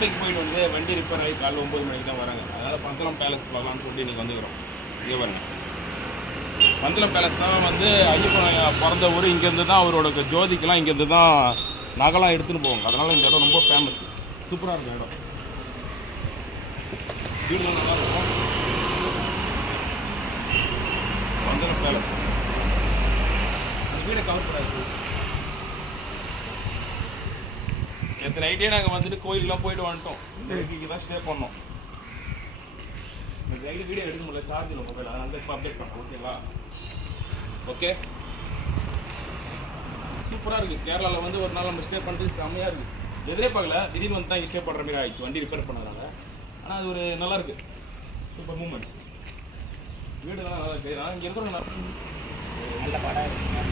கோட்டைக்கு போயிட்டு வந்து வண்டி ரிப்பேர் ஆகி காலைல 9 மணிக்கு தான் வராங்க. அதனால் பந்தளம் பேலஸ் பார்க்கலான்னு சொல்லிட்டு இன்றைக்கி வந்துக்கிறோம். இங்கே பாருங்க, பந்தளம் பேலஸ் தான் வந்து ஐயப்பன் பிறந்த ஊர். இங்கேருந்து தான் அவரோட ஜோதிக்கெலாம் இங்கேருந்து தான் நகைலாம் எடுத்துகிட்டு போவாங்க. அதனால் இந்த இடம் ரொம்ப ஃபேமஸ். சூப்பராக இருக்கும் இடம். வீடுலாம் நல்லா இருக்கும். பந்தளம் பேலஸ் அந்த வீடை கவர் பண்ணாது. எத்தனை நைட்டே நாங்கள் வந்துட்டு கோயிலுக்குலாம் போயிட்டு வந்துட்டோம். இங்கே தான் ஸ்டே பண்ணோம். இந்த ரைடு வீடியோ எடுக்க முடியல, சார்ஜ் இல்லை மொபைல். அதனால இப்போ அப்டேட் பண்ணோம். ஓகேவா? ஓகே, சூப்பராக இருக்குது. கேரளாவில் வந்து ஒரு நாள் நம்ம ஸ்டே பண்ணுறது செம்மையாக இருக்குது. எதிரே பார்க்கல, திடீர்னு வந்து தான் இங்கே ஸ்டே பண்ணுற மாதிரி ஆயிடுச்சு. வண்டி ரிப்பேர் பண்ணாங்க. ஆனால் அது ஒரு நல்லா இருக்குது. Super moment. வீடுலாம் நல்லா இருக்குது. ஆனால் இங்கே இருக்கிற நல்ல படம் இருக்குங்க.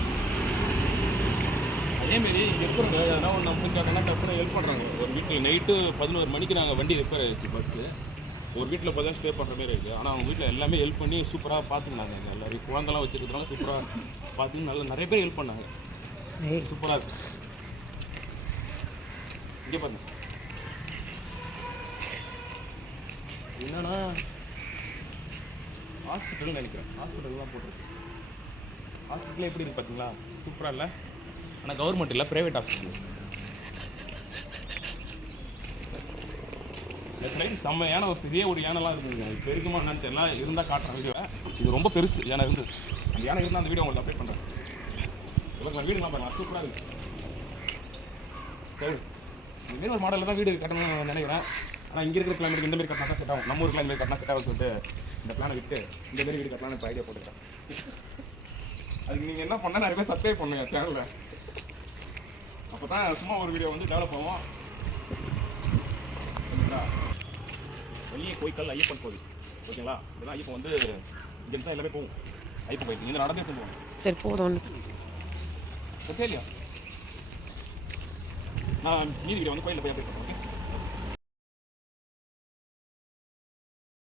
அதேமாரி இங்கே இருக்கிறவங்க எதனா ஒன்று நம்மளுக்கு கேட்டோன்னா டப்புனு ஹெல்ப் பண்ணுறாங்க. ஒரு வீட்டில் நைட்டு 11 மணிக்கு நாங்கள் வண்டி ரிப்பேர் ஆகிடுச்சு பஸ்ஸு. ஒரு வீட்டில் பார்த்தா ஸ்டே பண்ணுற மாதிரி இருக்குது. ஆனால் அவங்க வீட்டில் எல்லாமே ஹெல்ப் பண்ணி சூப்பராக பார்த்துக்கினாங்க. எல்லோரும் குழந்தெல்லாம் வச்சுருக்கிறதுனால சூப்பராக பார்த்துன்னு நிறைய பேர் ஹெல்ப் பண்ணாங்க. சூப்பராக இருக்குது. இங்கே பாருங்க, என்னன்னா ஹாஸ்பிட்டல்னு நினைக்கிறேன். ஹாஸ்பிட்டல்லாம் போட்டிருக்கு. ஹாஸ்பிட்டலே எப்படி இருக்குது பார்த்தீங்களா? சூப்பராக இல்லை? ஆனால் கவர்மெண்ட் இல்லை, ப்ரைவேட் ஹாஸ்பிட்டல். நைட்டு செம்மையான ஒரு பெரிய ஒரு யானைலாம் இருக்குதுங்க. இப்போ இருக்குமா என்னன்னு தெரியல, இருந்தால் காட்டுறேன் வீடியோ. இது ரொம்ப பெருசு யானை இருந்தது. அந்த யானை இருந்தால் அந்த வீடியோ உங்களுக்கு அப்டேட் பண்ணுறேன். இவ்வளோ வீடுலாம் பாருங்க, சூப்பராக இருக்குது. சரி, இதுமாரி ஒரு மாடலில் தான் வீடு கட்டணும்னு நினைக்கிறேன். ஆனால் இங்கே இருக்கிற கிளைமேட்டுக்கு இந்த மாதிரி கட்டினா தான் செட் ஆகும். நம்ம ஊர் கிளைமேட் கட்டினா செட் ஆகும் சொல்லிட்டு இந்த பிளானை விட்டு இந்த மாதிரி வீடு கட்டலாம்னு இப்போ ஐடியா போட்டுருக்கேன். அதுக்கு நீங்கள் என்ன பண்ணால் நிறைய பேர் சப்ஸ்கிரைப் பண்ணுங்க சேனலில். அப்போ தான் சும்மா ஒரு வீடியோ வந்து டெவலப் ஆகும். ஓகேங்களா? வெளியே கோயில்கள் ஐயப்பன் கோவில். ஓகேங்களா? இதுதான் ஐயப்பன் வந்து இங்கே தான் எல்லாமே போகும். ஐயப்பன் கோயில் இங்கே நடந்தே போவோம். சரி போதும். ஓகே இல்லையா? நான் மீதி வீடியோ வந்து கோயிலில் போய் அப்டேட் பண்ணுறேன்.